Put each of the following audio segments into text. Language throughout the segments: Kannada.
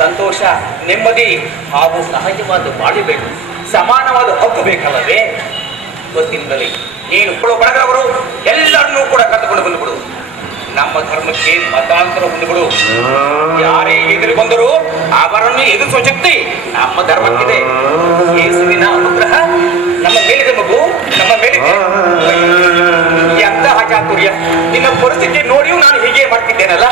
ಸಂತೋಷ, ನೆಮ್ಮದಿ ಹಾಗೂ ಸಹಜವಾದ ಬಾಳಬೇಕು, ಸಮಾನವಾದ ಹಕ್ಕು ಬೇಕಲ್ಲವೇ? ಗೊತ್ತಿಲ್ಲದೆ ನೀನು ಬಡಗರವರು ಎಲ್ಲರನ್ನೂ ಕೂಡ ಕರೆದುಕೊಂಡು ಬಂದುಬಿಡು. ನಮ್ಮ ಧರ್ಮಕ್ಕೆ ಮತಾಂತರ ಹೊಂದಿಬಿಡು. ಯಾರೇ ಎದುರು ಬಂದರೂ ಅವರನ್ನು ಎದುರಿಸುವ ಶಕ್ತಿ ನಮ್ಮ ಧರ್ಮಕ್ಕಿದೆ. ಯೇಸುವಿನ ಅನುಗ್ರಹ ನಮ್ಮ ಮೇಲಿದೆ ಮಗು, ನಮ್ಮ ಮೇಲಿದೆ. ಎಂತಹ ಚಾತುರ್ಯ! ನಿನ್ನ ಪರಿಸ್ಥಿತಿ ನೋಡಿಯೂ ನಾನು ಹೀಗೆ ಮಾಡ್ತಿದ್ದೇನಲ್ಲ.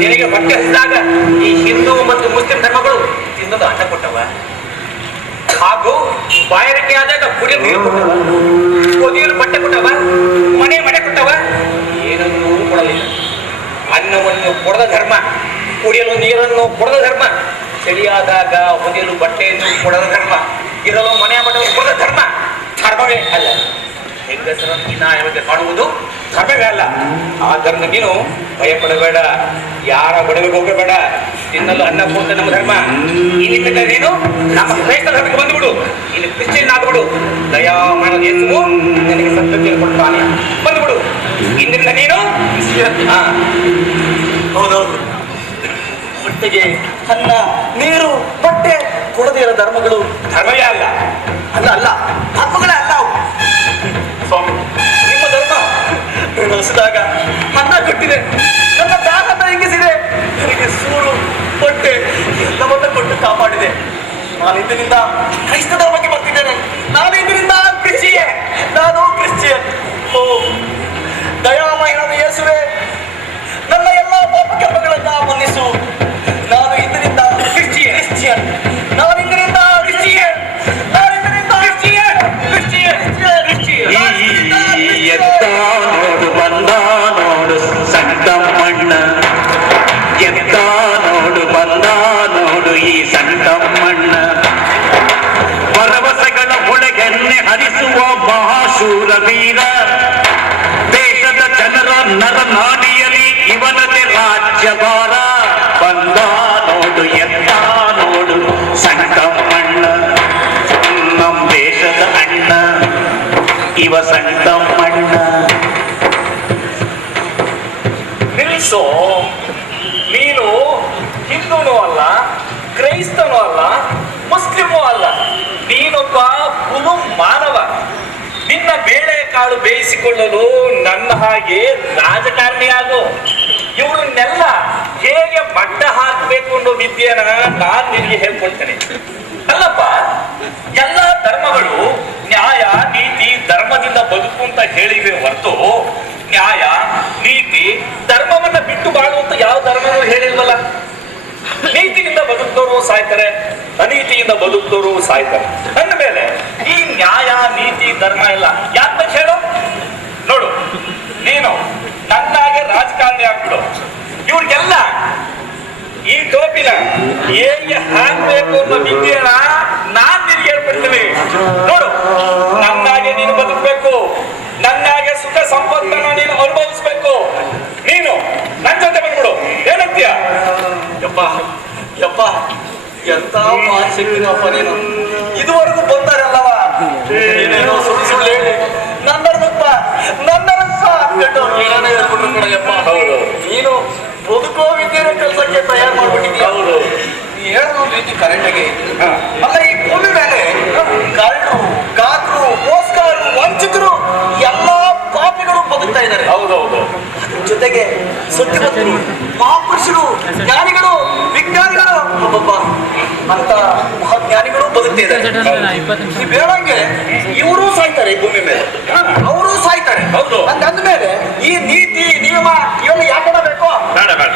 ನಿನಗೆ ಬಟ್ಟೆ ಹಸಿದಾಗ ಈ ಹಿಂದೂ ಮತ್ತು ಮುಸ್ಲಿಂ ಧರ್ಮಗಳು ತಿನ್ನೋದು ಅನ್ನ ಕೊಟ್ಟವ, ಹಾಗೂ ಬಾಯಾರಿಕೆ ಆದಾಗ ಕುಡಿಯಲು ನೀರು ಕೊಟ್ಟವ, ಒದಿಯಲು ಬಟ್ಟೆ ಕೊಟ್ಟವ, ಮನೆ ಕೊಟ್ಟವ, ಏನನ್ನೂ ಕೊಡಲಿಲ್ಲ. ಅನ್ನವನ್ನು ಕೊಡದ ಧರ್ಮ, ಕುಡಿಯಲು ನೀರನ್ನು ಕೊಡದ ಧರ್ಮ, ಚಳಿಯಾದಾಗ ಒದಿಯಲು ಬಟ್ಟೆಯನ್ನು ಕೊಡದ ಧರ್ಮ, ಇರಲು ಮನೆ ಮಠವನ್ನು ಕೊಡದ ಧರ್ಮ ಧರ್ಮವೇ ಅಲ್ಲ. ಹೆಂಗಸರನ್ನು ವಿನಾಯವಾಗಿ ಕಾಣುವುದು ಧರ್ಮವೇ ಅಲ್ಲ. ಆ ಧರ್ಮ ನೀನು ಭಯಪಡಬೇಡ, ಯಾರ ಬಡವಿಗೆ ಹೋಗಬೇಡ. ತಿನ್ನಲು ಅನ್ನ ಕೊಡುತ್ತೆ ನಮ್ಮ ಧರ್ಮ. ಇನ್ನಿಂದ ನೀನು ನಮ್ಮ ಕ್ರೈಸ್ತ ಧರ್ಮಕ್ಕೆ ಬಂದುಬಿಡು, ಇನ್ನು ಕ್ರಿಶ್ಚಿಯನ್ ಆಗ್ಬಿಡು. ದಯಾಮಯ ಯೇಸುವು ನಿನಗೆ ಸತ್ಯತೆಯನ್ನು ಕೊಡ್ತಾನೆ, ಬಂದುಬಿಡು. ಇಂದಿನಿಂದ ನೀನು ಹೌದೌದು, ಹೊಟ್ಟೆಗೆ ಅನ್ನ ನೀರು ಬಟ್ಟೆ ಕೊಡದೇ ಇರೋ ಧರ್ಮಗಳು ಧರ್ಮವೇ ಅಲ್ಲ. ಅಲ್ಲ ಅಲ್ಲ ಧರ್ಮಗಳೇ ಅಲ್ಲ ಅವು. ಸ್ವಾಮಿ, ನಿಮ್ಮ ಧರ್ಮ ಹಸಿದಾಗ ಅನ್ನ ಕೊಟ್ಟಿದೆ, ನನ್ನ ದಾಹನ ಹಿಂಗಿಸಿದೆ, ನನಗೆ ಸೂರು ಬಟ್ಟೆ ಎಲ್ಲವನ್ನ ಕೊಟ್ಟು ಕಾಪಾಡಿದೆ. ನಾನು ಇಂದಿನಿಂದ ಕ್ರೈಸ್ತ ಧರ್ಮಕ್ಕೆ ಬರ್ತಿದ್ದೇನೆ. ನಾನು ಇಂದಿನಿಂದ ಕ್ರಿಶ್ಚಿಯನ್, ನಾನು ಕ್ರಿಶ್ಚಿಯನ್. ಓ ದಯಾಮಯನಾದ ಯೇಸುವೆ, ನನ್ನ ಎಲ್ಲ ಪಾಪ ಕರ್ಮಗಳನ್ನ ಮನ್ನಿಸು. ನಾನು ಇಂದಿನಿಂದ ಕ್ರಿಶ್ಚಿಯನ್, ನಾನು ಇಂದಿನಿಂದ ಕ್ರಿಶ್ಚಿಯನ್, ನಾನು ಇಂದಿನಿಂದ ಕ್ರಿಶ್ಚಿಯನ್. ಎತ್ತ ನೋಡು ಬಂದ ನೋಡು ಸಂತಮ್ಮಣ್ಣ, ಎತ್ತ ನೋಡು ಬಂದ ನೋಡು ಈ ಸಂತಮ್ಮಣ್ಣ. ಭರವಸೆಗಳ ಒಳಗೆನ್ನೆ ಹರಿಸುವ ಮಹಾಶೂರ ವೀರ, ದೇಶದ ಜನರ ನರನಾಡಿಯಲ್ಲಿ ಇವನದೇ ರಾಜ್ಯಭಾರ. ಬಂದ ನೋಡು ಎತ್ತ ನೋಡು ಸಂತಮ್ಮಣ್ಣ, ನಮ್ಮ ದೇಶದ ಅಣ್ಣ ಇವ ಸಂತಮ್ಮಣ್ಣ. ನಿಲ್ಲಿಸೋ, ನೀನು ಹಿಂದೂನೂ ಅಲ್ಲ, ಕ್ರೈಸ್ತನೂ ಅಲ್ಲ, ಮುಸ್ಲಿಮೂ ಅಲ್ಲ. ನೀನೊಬ್ಬ ಕುಲು ಮಾನವ. ನಿನ್ನ ಬೇಳೆಕಾಳು ಬೇಯಿಸಿಕೊಳ್ಳಲು ನನ್ನ ಹಾಗೆ ರಾಜಕಾರಣಿಯಾಗು. ಇವಳನ್ನೆಲ್ಲ ಹೇಗೆ ಮಟ್ಟ ಹಾಕಬೇಕು ಅನ್ನೋ ವಿದ್ಯೆನ ನಾನು ನಿನಗೆ ಹೇಳ್ಕೊಳ್ತೇನೆ. ಅಲ್ಲಪ್ಪ, ಎಲ್ಲ ಧರ್ಮಗಳು ನ್ಯಾಯ ನೀತಿ ಧರ್ಮದಿಂದ ಬದುಕು ಅಂತ ಹೇಳಿವೆ ಹೊರತು ನ್ಯಾಯ ನೀತಿ ಧರ್ಮವನ್ನ ಬಿಟ್ಟು ಬಾಳು ಅಂತ ಯಾವ ಧರ್ಮನೂ ಹೇಳಿಲ್ವಲ್ಲ. ನೀತಿಯಿಂದ ಬದುಕಿದವರು ಸಾಯ್ತಾರೆ, ಅನೀತಿಯಿಂದ ಬದುಕಿದವರು ಸಾಯ್ತಾರೆ. ಅಂದ ಮೇಲೆ ಈ ನ್ಯಾಯ ನೀತಿ ಧರ್ಮ ಎಲ್ಲ ಯಾಕೆ ಹೇಳು? ನೋಡು, ನೀನು ನನ್ನಾಗೆ ರಾಜಕಾರಣಿ ಆಗ್ಬಿಡು. ಇವ್ರಿಗೆಲ್ಲ ಈ ಟೋಪಿನ ಹೇಗೆ ಹಾಕ್ಬೇಕು ಅನ್ನೋ ವಿದ್ಯೆನ ನಾನ್ ನಿನ್ಗೆ ಹೇಳ್ಬಿಡ್ತೀನಿ. ನೋಡು, ನನ್ನಾಗೆ ನೀನು ಬದುಕಬೇಕು, ನನ್ನಾಗೆ ಸುಖ ಸಂಪತ್ತನ್ನು ನೀನು ಅನುಭವಿಸ್ಬೇಕು. ನೀನು ನನ್ನ ಜೊತೆ ಬಂದ್ಬಿಡು. ಏನಂತೀಯ? ಯಪ್ಪ ಯಪ್ಪ, ಎಂತ ಮಾನಸಿಕಪ್ಪ ನೀನು. ಇದುವರೆಗೂ ಬಂದಾರಲ್ಲವ, ಏನೇನೋ ಸುಳ್ಳು ಸುಳ್ಳು ಹೇಳಿ ನನ್ನರಪ್ಪ ಅಂದ್ಬಿಟ್ಟು ಏನೇ ಹೇಳ್ಬಿಟ್ರು ಕಣಯ್ಯಪ್ಪ. ಹೌದು, ನೀನು ಬದುಕೋ ವಿದ್ಯೆನ ಕೆಲಸಕ್ಕೆ ತಯಾರು ಮಾಡ್ಬಿಟ್ಟಿದ್ಯಾ. ಹೌದು, ನೀ ಹೇಳೋದು ಒಂದು ರೀತಿ ಕರೆಕ್ಟಾಗಿ. ಅಲ್ಲ, ಈ ಭೂಮಿ ಮೇಲೆ ಕಳ್ಳರು, ಕಾಕರು, ಮೋಸ್ಕಾರರು, ವಂಚಕರು, ಎಲ್ಲಾ ಪಾಪಿಗಳು ಬದುಕ್ತಾ ಇದ್ದಾರೆ. ಹೌದೌದು, ಜೊತೆಗೆ ಸತ್ಯವಂತರು, ಮಹಾಪುರುಷರು, ಜ್ಞಾನಿಗಳು, ವಿಜ್ಞಾನಿಗಳು, ಒಬ್ಬೊಬ್ಬ ಅಂತ ಮಹಾಜ್ಞಾನಿಗಳು ಬದುಕ್ತಿದ್ದಾರೆ. ಬೇಡಂಗೆ ಇವರು ಸಾಯ್ತಾರೆ, ಈ ಭೂಮಿ ಮೇಲೆ ಅವರು ಸಾಯ್ತಾರೆ. ಹೌದು, ಅಂದ್ಮೇಲೆ ಈ ನೀತಿ ನಿಯಮ ಇವೆಲ್ಲ ಯಾಕೆ ಬೇಕೋ? ಬೇಡ ಬೇಡ.